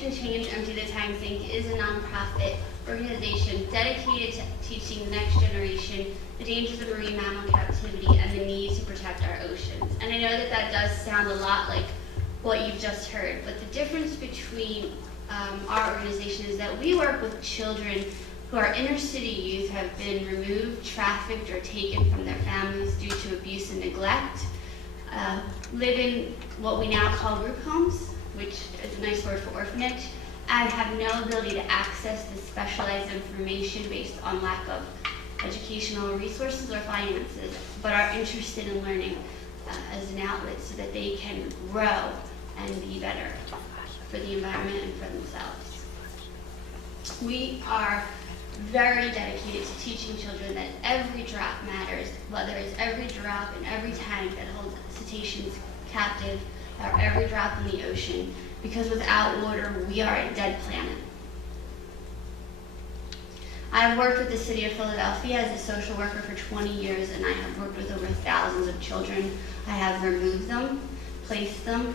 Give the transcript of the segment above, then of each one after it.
GenChange Empty the Tank Sink is a nonprofit organization dedicated to teaching the next generation the dangers of marine mammal captivity and the need to protect our oceans. And I know that that does sound a lot like what you've just heard, but the difference between our organization is that we work with children who are inner city youth, have been removed, trafficked, or taken from their families due to abuse and neglect, live in what we now call group homes, which is a nice word for orphanage, and have no ability to access this specialized information based on lack of educational resources or finances, but are interested in learning as an outlet so that they can grow and be better for the environment and for themselves. We are very dedicated to teaching children that every drop matters, whether it's every drop in every tank that holds cetaceans captive, or every drop in the ocean, because without water, we are a dead planet. I've worked with the city of Philadelphia as a social worker for 20 years, and I have worked with over thousands of children. I have removed them, placed them.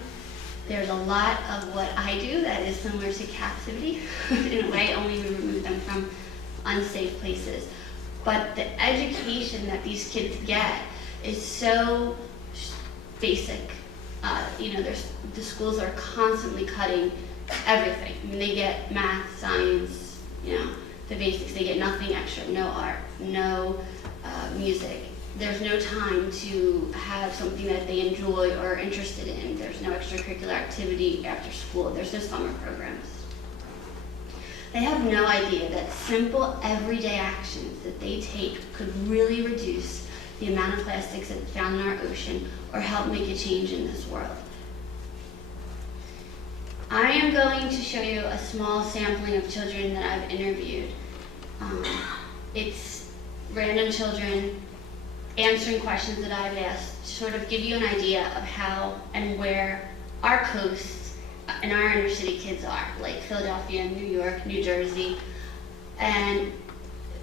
There's a lot of what I do that is similar to captivity in a way, only we remove them from unsafe places. But the education that these kids get is so basic. The schools are constantly cutting everything. I mean, they get math, science, the basics. They get nothing extra, no art, no music. There's no time to have something that they enjoy or are interested in. There's no extracurricular activity after school. There's no summer programs. They have no idea that simple everyday actions that they take could really reduce the amount of plastics that's found in our ocean or help make a change in this world. I am going to show you a small sampling of children that I've interviewed. It's random children answering questions that I've asked to sort of give you an idea of how and where our coasts and our inner city kids are, like Philadelphia, New York, New Jersey, and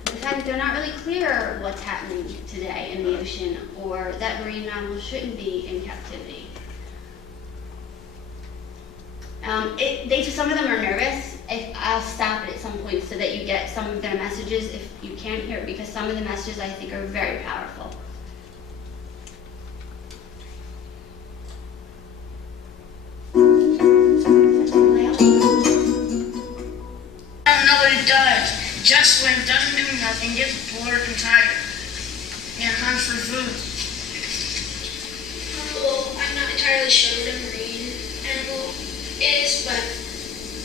the fact that they're not really clear what's happening today in the ocean or that marine mammals shouldn't be in captivity. Some of them are nervous. I'll stop it at some point so that you get some of their messages if you can't hear it, because some of the messages I think are very powerful. I don't know what it does. Just swims, doesn't do nothing, gets bored and tired, and hunts for food. Well, I'm not entirely sure what a marine animal is, but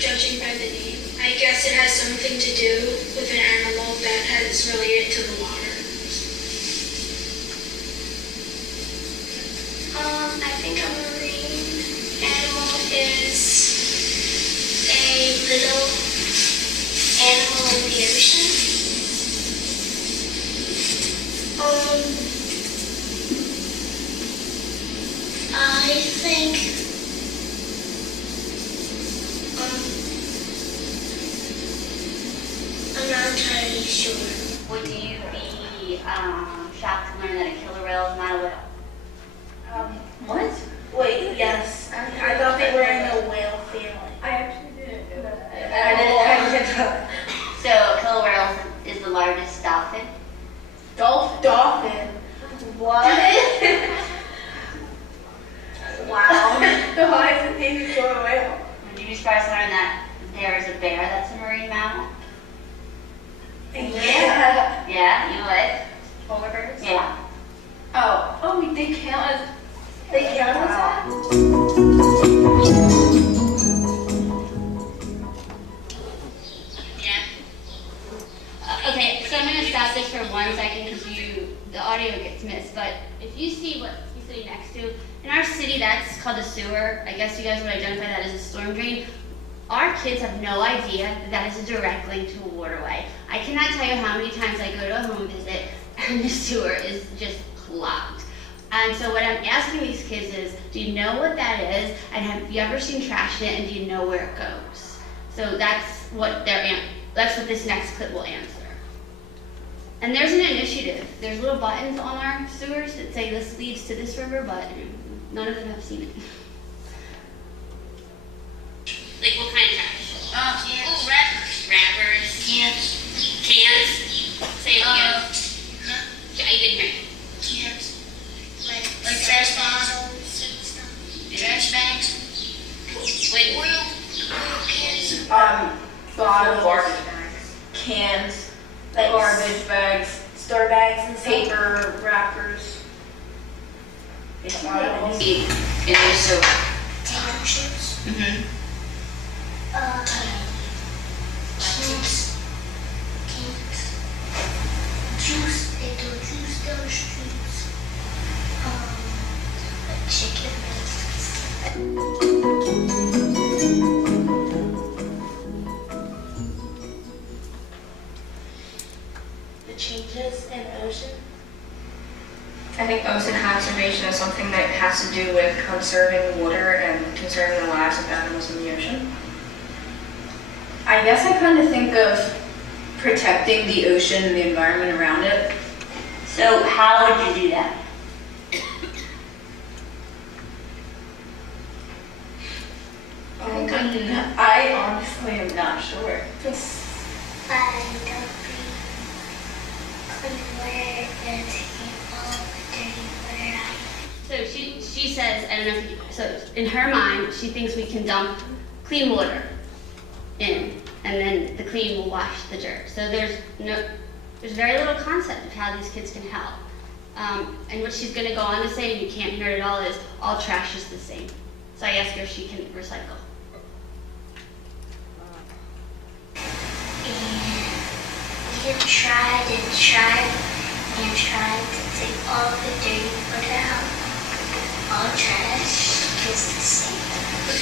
judging by the name, I guess it has something to do with an animal that has related to the water. I think a marine animal is a little animal in the ocean. I think I'm not entirely sure. Would you be shocked to learn that a killer whale is not a whale? What? Wait, yes. I thought they were in the whale family. I actually didn't know that. I didn't know. So a killer whale is the largest dolphin. Dolphin? What? Wow. Why is it named killer whale? Would you be surprised to learn that there is a bear that's a marine mammal? Yeah. Yeah, you would? Polar bears? Yeah. Oh, they count as. They count as that? Yeah. Okay, so I'm going to stop this for 1 second because the audio gets missed, but if you see what he's sitting next to, in our city that's called a sewer. I guess you guys would identify that as a storm drain. Our kids have no idea that is a direct link to a waterway. I cannot tell you how many times I go to a home visit and the sewer is just clogged. And so what I'm asking these kids is, do you know what that is? And have you ever seen trash in it, and do you know where it goes? So that's what this next clip will answer. And there's an initiative. There's little buttons on our sewers that say this leads to this river, but none of them have seen it. Like what kind of trash? bottles, garbage bags. cans, like Garbage bags, store bags and stuff. paper wrappers. Bottles. It is so. Potato chips. Mm-hmm. Cans. Juice. They do juice down the streets. Chicken biscuits. The changes in the ocean. I think ocean conservation is something that has to do with conserving water and conserving the lives of animals in the ocean. I guess I kind of think of protecting the ocean and the environment around it. So how would you do that? I honestly am not sure. By the clean water and taking all the dirty water out. So she says, I don't know if you, so in her mind, she thinks we can dump clean water in, and then the clean will wash the dirt. So there's very little concept of how these kids can help. And what she's going to go on to say, and you can't hear it all, is all trash is the same. So I asked her if she can recycle. And we tried to take all the dirty water out. All trash is the same.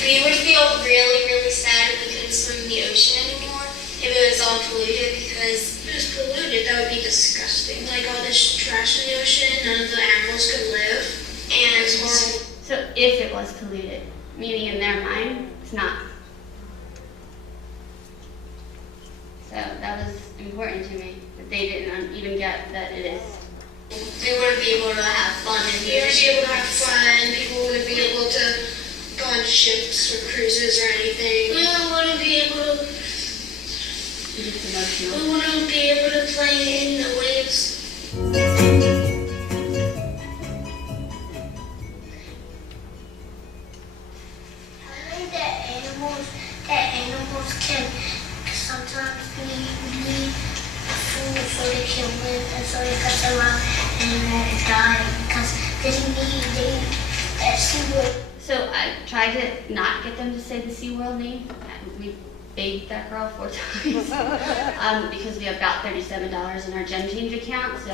We would feel really, really sad if we couldn't swim in the ocean anymore, if it was all polluted, because if it was polluted, that would be disgusting. Like all this trash in the ocean, none of the animals could live, and it's horrible. So if it was polluted, meaning in their mind, it's not. So that was important to me, that they didn't even get that it is. We wouldn't be able to have fun in the We wouldn't be ocean. able to have fun. People wouldn't be able to go on ships or cruises or anything. We wouldn't be able to. It's emotional. We wouldn't be able to play in the waves. I think that animals can sometimes need food so they can live and so they can survive and not die because they need that seaweed. So I tried to not get them to say the SeaWorld name. We begged that girl 4 times because we have about $37 in our GenChange account. So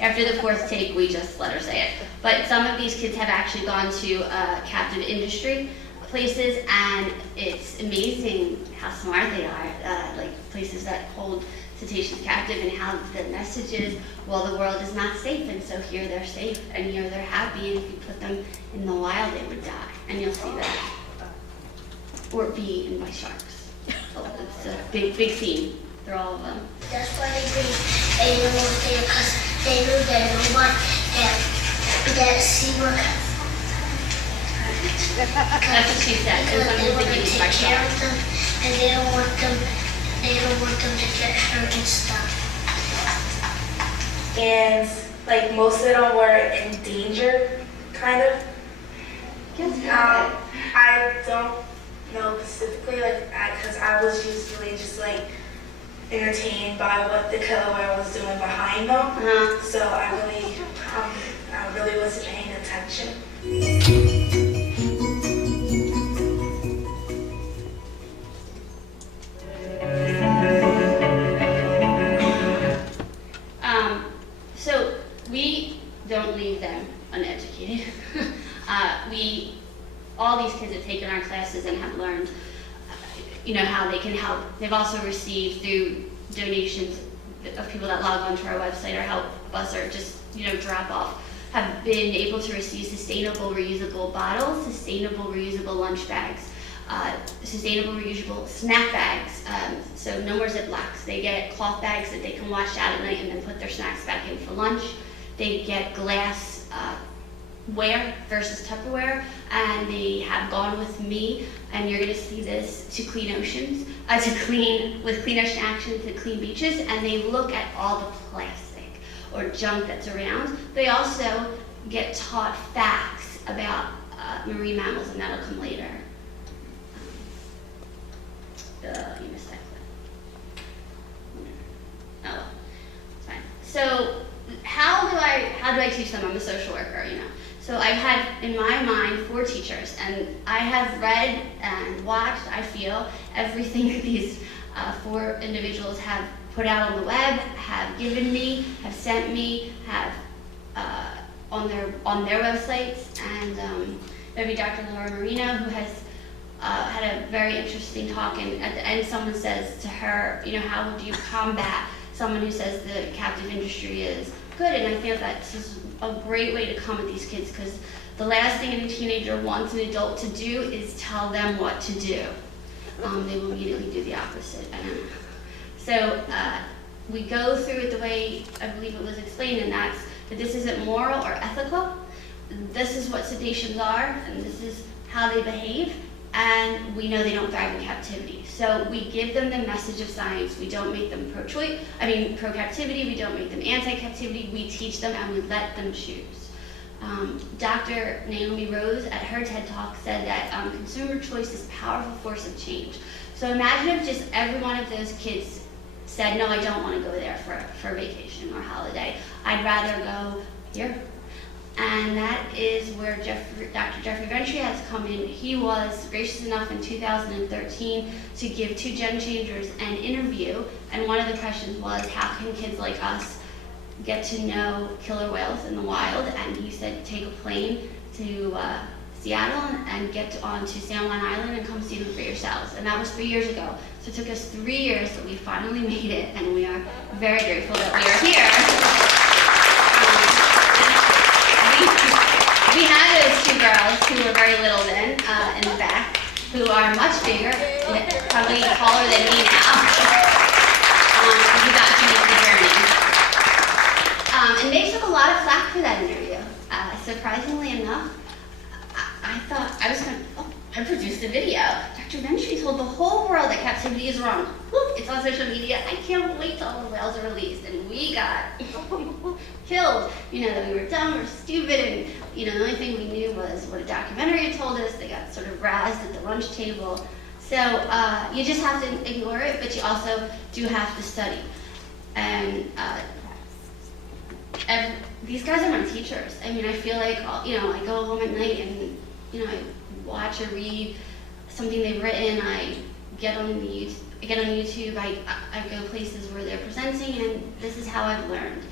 after the 4th take, we just let her say it. But some of these kids have actually gone to captive industry places, and it's amazing how smart they are. Like places that hold cetaceans captive, and how the message is, well, the world is not safe, and so here they're safe, and here they're happy, and if you put them in the wild, they would die. And you'll see that. Or be eaten by sharks. So it's a big theme through all of them. That's why they bring animals there because they know that no one that SeaWorld That's what she said. And because they some want people to get eaten by take care sharks. of them and they don't want them to get hurt and stuff. And like most of them were endangered, kind of. I don't know specifically, like, because I was usually just like entertained by what the killer whale was doing behind them. So I really wasn't paying attention. So we don't leave them uneducated. All these kids have taken our classes and have learned, how they can help. They've also received through donations of people that log onto our website or help us or just, drop off, have been able to receive sustainable reusable bottles, sustainable reusable lunch bags, sustainable reusable snack bags. So no more Ziplocs. They get cloth bags that they can wash out at night and then put their snacks back in for lunch. They get glass ware versus Tupperware, and they have gone with me, and you're going to see this, to Clean Oceans, with Clean Ocean Action to Clean Beaches, and they look at all the plastic or junk that's around. They also get taught facts about marine mammals, and that'll come later. So how do I teach them? I'm a social worker, you know. So I've had in my mind 4 teachers, and I have read and watched, I feel, everything these 4 individuals have put out on the web, have given me, have sent me, have on their websites, and maybe Dr. Laura Marino, who has had a very interesting talk, and at the end someone says to her, you know, how would you combat someone who says the captive industry is good? And I feel that's just a great way to come at these kids, because the last thing a teenager wants an adult to do is tell them what to do. They will immediately do the opposite. So we go through it the way I believe it was explained, and that's that this isn't moral or ethical. This is what sedations are, and this is how they behave, and we know they don't thrive in captivity. So we give them the message of science. We don't make them pro-captivity, we don't make them anti-captivity, we teach them and we let them choose. Dr. Naomi Rose at her TED Talk said that consumer choice is a powerful force of change. So imagine if just every one of those kids said, no, I don't want to go there for vacation or holiday. I'd rather go here. And that is where Dr. Jeffrey Ventry has come in. He was gracious enough in 2013 to give 2 GenChangers an interview, and one of the questions was, how can kids like us get to know killer whales in the wild? And he said, take a plane to Seattle and get onto San Juan Island and come see them for yourselves. And that was 3 years ago. So it took us 3 years, but we finally made it, and we are very grateful that we are here. We had those 2 girls who were very little then, in the back, who are much bigger, probably taller than me now, who got to make the journey. And they took a lot of flack for that interview. Surprisingly enough, I thought I was going to, I produced a video. Dr. Ventry told the whole world that captivity is wrong. Whoop, it's on social media. I can't wait till all the whales are released. And we got killed. You know, that we were dumb or stupid, and you know, the only thing we knew was what a documentary had told us. They got sort of razzed at the lunch table. So you just have to ignore it, but you also do have to study. And these guys are my teachers. I mean, I feel like, you know, I go home at night and, you know, I watch or read something they've written. I get on YouTube. I go places where they're presenting, and this is how I've learned.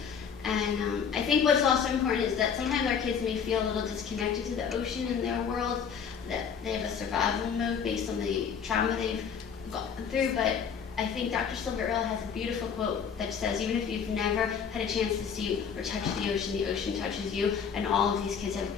And I think what's also important is that sometimes our kids may feel a little disconnected to the ocean in their world, that they have a survival mode based on the trauma they've gone through. But I think Dr. Silver-Earle has a beautiful quote that says, even if you've never had a chance to see or touch the ocean touches you. And all of these kids have,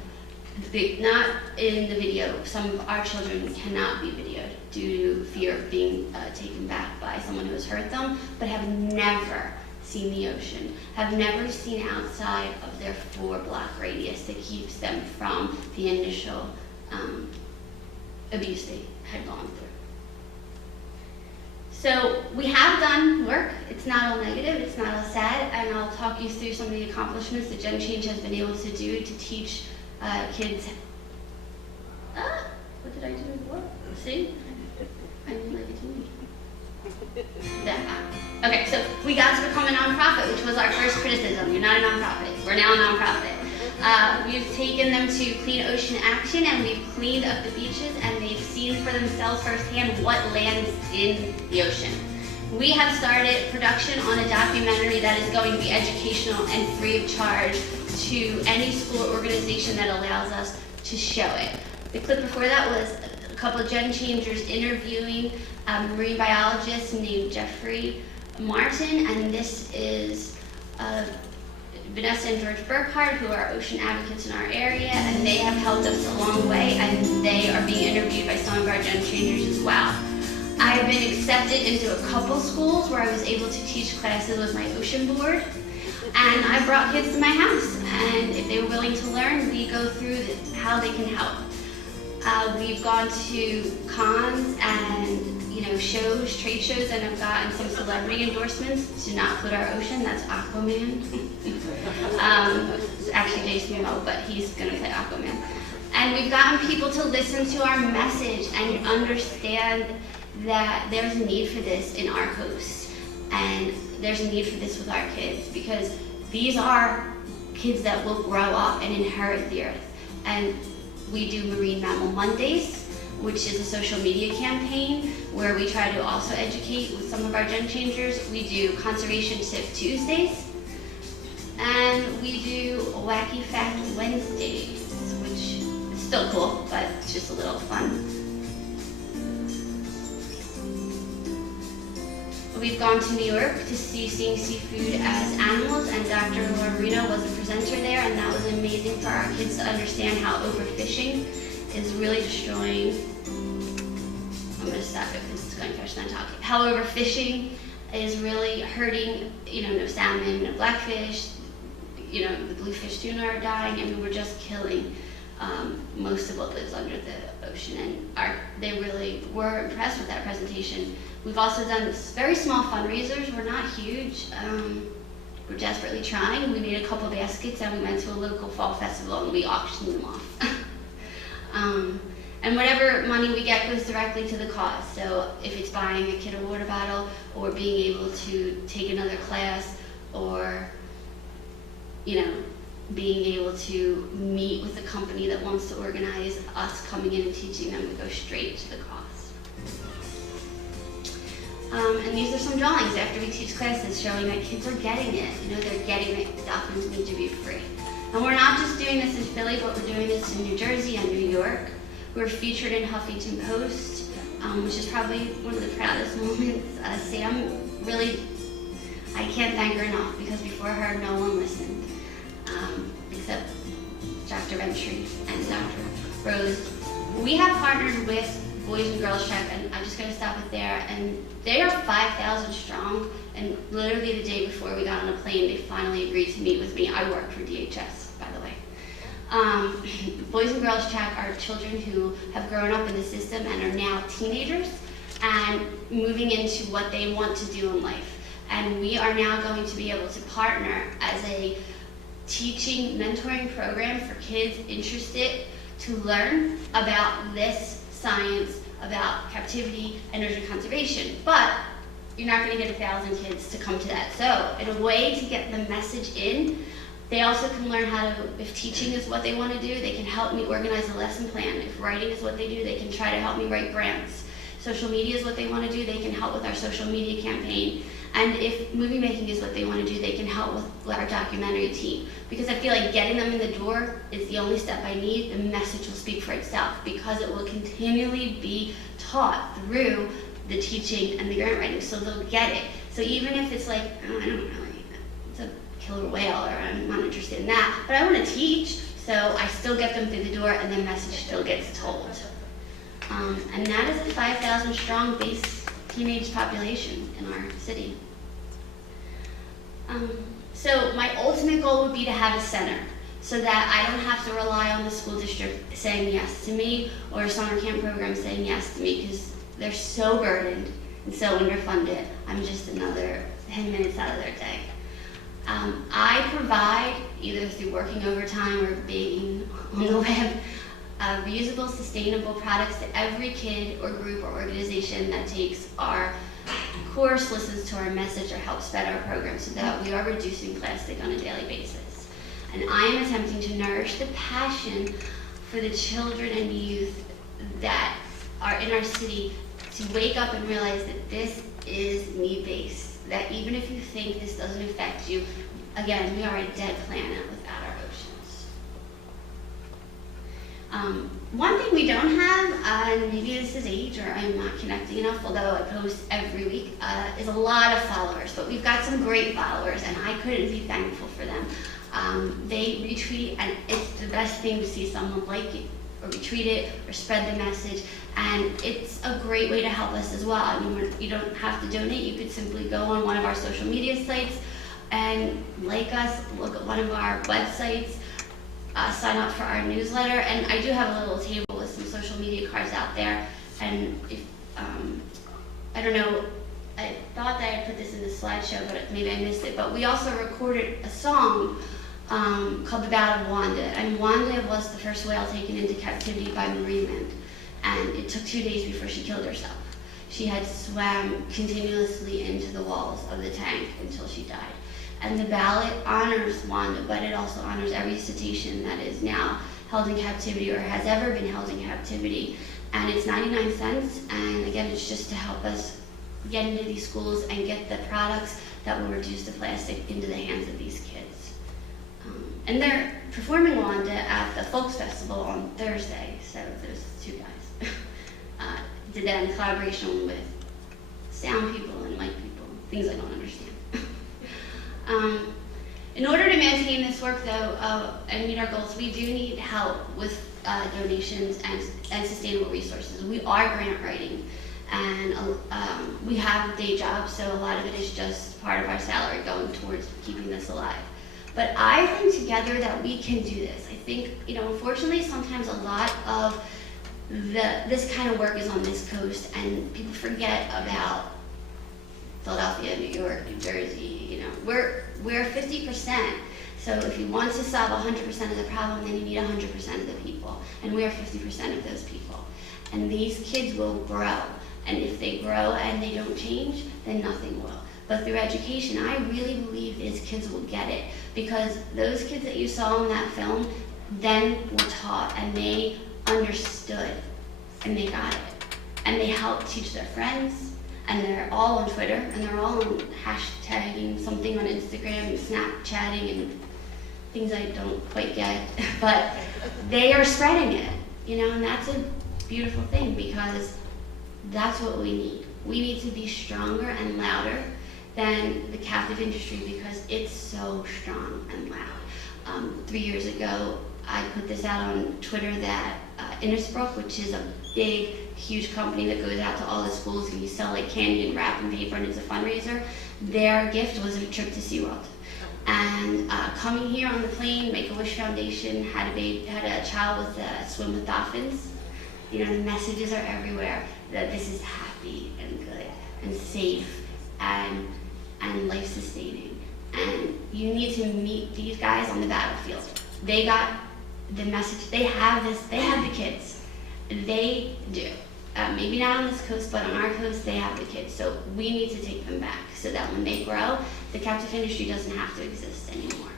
not in the video, some of our children cannot be videoed due to fear of being taken back by someone who has hurt them, but have never seen the ocean, have never seen outside of their 4-block radius that keeps them from the initial abuse they had gone through. So we have done work. It's not all negative, it's not all sad, and I'll talk you through some of the accomplishments that GenChange has been able to do to teach kids. What did I do before? See? I didn't like it to me. Okay, so we got to become a nonprofit, which was our first criticism. You're not a nonprofit. We're now a nonprofit. We've taken them to Clean Ocean Action, and we've cleaned up the beaches, and they've seen for themselves firsthand what lands in the ocean. We have started production on a documentary that is going to be educational and free of charge to any school or organization that allows us to show it. The clip before that was a couple of GenChangers interviewing a marine biologist named Jeffrey Martin, and this is Vanessa and George Burkhardt, who are ocean advocates in our area, and they have helped us a long way, and they are being interviewed by some of our GenChangers as well. I have been accepted into a couple schools where I was able to teach classes with my ocean board, and I brought kids to my house, and if they were willing to learn, we go through how they can help. We've gone to cons and shows, trade shows, and have gotten some celebrity endorsements to not pollute our ocean. That's Aquaman. It's actually Jason Momoa, but he's going to play Aquaman. And we've gotten people to listen to our message and understand that there's a need for this in our coast, and there's a need for this with our kids, because these are kids that will grow up and inherit the earth. And we do Marine Mammal Mondays, which is a social media campaign where we try to also educate with some of our GenChangers. We do Conservation Tip Tuesdays, and we do Wacky Fact Wednesdays, which is still cool, but it's just a little fun. We've gone to New York to see Seeing Seafood as Animals, and Dr. Lorena was a presenter there, and that was amazing for our kids to understand how overfishing is really destroying. I'm going to stop it because it's going to catch my talking. How overfishing is really hurting, no salmon, no blackfish, the bluefish tuna are dying, and we're just killing most of what lives under the ocean. And they really were impressed with that presentation. We've also done very small fundraisers. We're not huge. We're desperately trying. We made a couple baskets, and we went to a local fall festival, and we auctioned them off. And whatever money we get goes directly to the cause. So if it's buying a kid a water bottle, or being able to take another class, or being able to meet with a company that wants to organize us coming in and teaching them, we go straight to the cause. And these are some drawings after we teach classes showing that kids are getting it. They're getting that dolphins need to be free. And we're not just doing this in Philly, but we're doing this in New Jersey and New York. We're featured in Huffington Post, which is probably one of the proudest moments. Sam really, I can't thank her enough, because before her, no one listened, except Dr. Ventry and Dr. Rose. We have partnered with Boys and Girls Track, and I'm just going to stop it there. And they are 5,000 strong, and literally the day before we got on a plane, they finally agreed to meet with me. I work for DHS, by the way. Boys and Girls Track are children who have grown up in the system and are now teenagers and moving into what they want to do in life. And we are now going to be able to partner as a teaching, mentoring program for kids interested to learn about this science, about captivity and ocean conservation. But you're not going to get 1,000 kids to come to that. So in a way to get the message in, they also can learn how to, if teaching is what they want to do, they can help me organize a lesson plan. If writing is what they do, they can try to help me write grants. Social media is what they want to do, they can help with our social media campaign. And if movie making is what they want to do, they can help with our documentary team. Because I feel like getting them in the door is the only step I need. The message will speak for itself, because it will continually be taught through the teaching and the grant writing, so they'll get it. So even if it's like, oh, I don't know, it's a killer whale, or I'm not interested in that, but I want to teach, so I still get them through the door, and the message still gets told. And that is a 5,000 strong base teenage population in our city. So my ultimate goal would be to have a center, so that I don't have to rely on the school district saying yes to me, or a summer camp program saying yes to me, because they're so burdened and so underfunded. I'm just another 10 minutes out of their day. I provide, either through working overtime or being on the web, reusable, sustainable products to every kid or group or organization that takes our course, listens to our message, or helps spread our program, so that we are reducing plastic on a daily basis. And I am attempting to nourish the passion for the children and youth that are in our city to wake up and realize that this is need-based, that even if you think this doesn't affect you, again, we are a dead planet without our oceans. One thing we don't have, and maybe this is age or I'm not connecting enough, although I post every week, is a lot of followers. But we've got some great followers, and I couldn't be thankful for them. They retweet, and it's the best thing to see someone like it, or retweet it, or spread the message. And it's a great way to help us as well. I mean, you don't have to donate. You could simply go on one of our social media sites and like us, look at one of our websites, sign up for our newsletter. And I do have a little table with some social media cards out there. And if, I don't know, I thought that I had put this in the slideshow, but maybe I missed it. But we also recorded a song called The Battle of Wanda. And Wanda was the first whale taken into captivity by Marine Land. And it took 2 days before she killed herself. She had swam continuously into the walls of the tank until she died. And the ballot honors Wanda, but it also honors every cetacean that is now held in captivity or has ever been held in captivity. And it's 99 cents, and again, it's just to help us get into these schools and get the products that will reduce the plastic into the hands of these kids. And they're performing Wanda at the Folks Festival on Thursday, so those two guys did that in collaboration with sound people and light people, things I don't understand. In order to maintain this work, though, and meet our goals, we do need help with donations and sustainable resources. We are grant writing, and we have day jobs, so a lot of it is just part of our salary going towards keeping this alive. But I think together that we can do this. I think, unfortunately, sometimes a lot of this kind of work is on this coast, and people forget about Philadelphia, New York, New Jersey. We're 50%. So if you want to solve 100% of the problem, then you need 100% of the people, and we are 50% of those people. And these kids will grow, and if they grow and they don't change, then nothing will. But through education, I really believe these kids will get it, because those kids that you saw in that film then were taught, and they understood, and they got it. And they helped teach their friends, and they're all on Twitter, and they're all on hashtagging something on Instagram and Snapchatting and things I don't quite get, but they are spreading it, and that's a beautiful thing, because that's what we need. We need to be stronger and louder than the captive industry, because it's so strong and loud. 3 years ago, I put this out on Twitter that Innisbrook, which is a big, huge company that goes out to all the schools and you sell like candy and wrap and paper, and it's a fundraiser, their gift was a trip to SeaWorld. And coming here on the plane, Make-A-Wish Foundation had a child with swim with dolphins. The messages are everywhere that this is happy and good and safe and life-sustaining. And you need to meet these guys on the battlefield. They got the message. They have this. They have the kids. They do. Maybe not on this coast, but on our coast, they have the kids. So we need to take them back, so that when they grow, the captive industry doesn't have to exist anymore.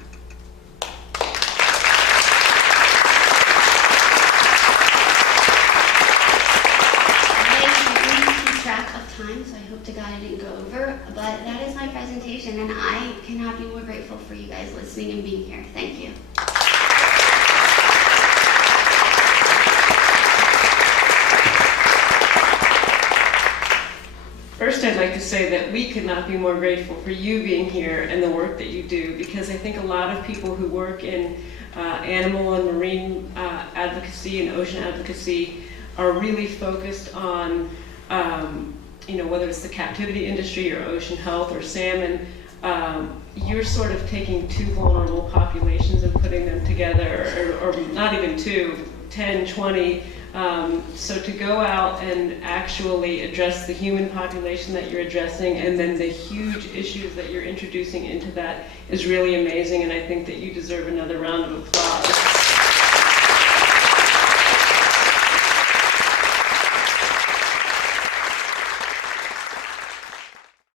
Time, so I hope to God I didn't go over, but that is my presentation, and I cannot be more grateful for you guys listening and being here. Thank you. First, I'd like to say that we could not be more grateful for you being here and the work that you do, because I think a lot of people who work in animal and marine advocacy and ocean advocacy are really focused on whether it's the captivity industry or ocean health or salmon. You're sort of taking two vulnerable populations and putting them together, or not even two, 10, 20. So to go out and actually address the human population that you're addressing, and then the huge issues that you're introducing into that, is really amazing, and I think that you deserve another round of applause.